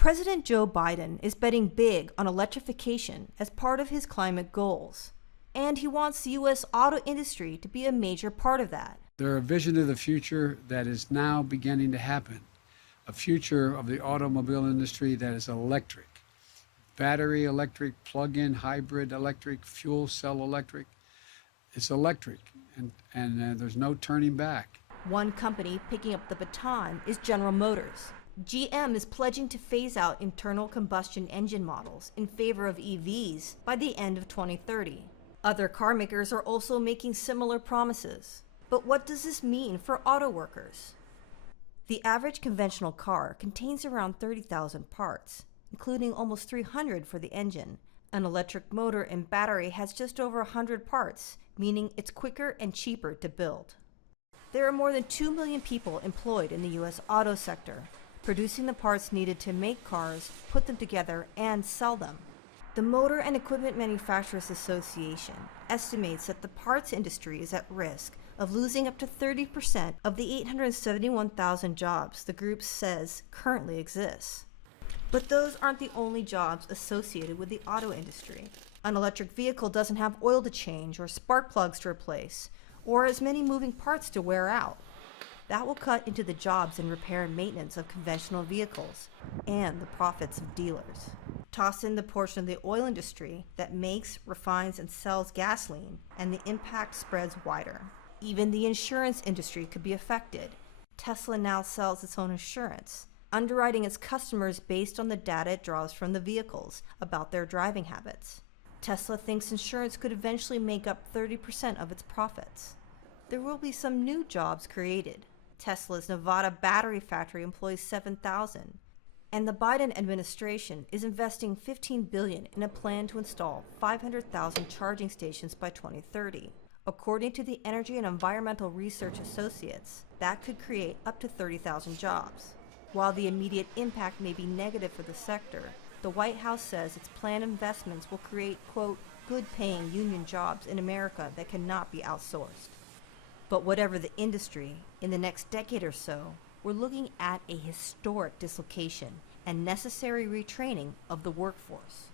President Joe Biden is betting big on electrification as part of his climate goals, and he wants the U.S. auto industry to be a major part of that. They're a vision of the future that is now beginning to happen, a future of the automobile industry that is electric, battery electric, plug-in hybrid electric, fuel cell electric. It's electric, and there's no turning back. One company picking up the baton is General Motors. GM is pledging to phase out internal combustion engine models in favor of EVs by the end of 2030. Other car makers are also making similar promises. But what does this mean for auto workers? The average conventional car contains around 30,000 parts, including almost 300 for the engine. An electric motor and battery has just over 100 parts, meaning it's quicker and cheaper to build. There are more than 2 million people employed in the U.S. auto sector, producing the parts needed to make cars, put them together, and sell them. The Motor and Equipment Manufacturers Association estimates that the parts industry is at risk of losing up to 30% of the 871,000 jobs the group says currently exists. But those aren't the only jobs associated with the auto industry. An electric vehicle doesn't have oil to change or spark plugs to replace, or as many moving parts to wear out. That will cut into the jobs in repair and maintenance of conventional vehicles and the profits of dealers. Toss in the portion of the oil industry that makes, refines, and sells gasoline, and the impact spreads wider. Even the insurance industry could be affected. Tesla now sells its own insurance, underwriting its customers based on the data it draws from the vehicles about their driving habits. Tesla thinks insurance could eventually make up 30% of its profits. There will be some new jobs created. Tesla's Nevada battery factory employs 7,000. And the Biden administration is investing $15 billion in a plan to install 500,000 charging stations by 2030. According to the Energy and Environmental Research Associates, that could create up to 30,000 jobs. While the immediate impact may be negative for the sector, the White House says its planned investments will create, quote, good-paying union jobs in America that cannot be outsourced. But whatever the industry, in the next decade or so, we're looking at a historic dislocation and necessary retraining of the workforce.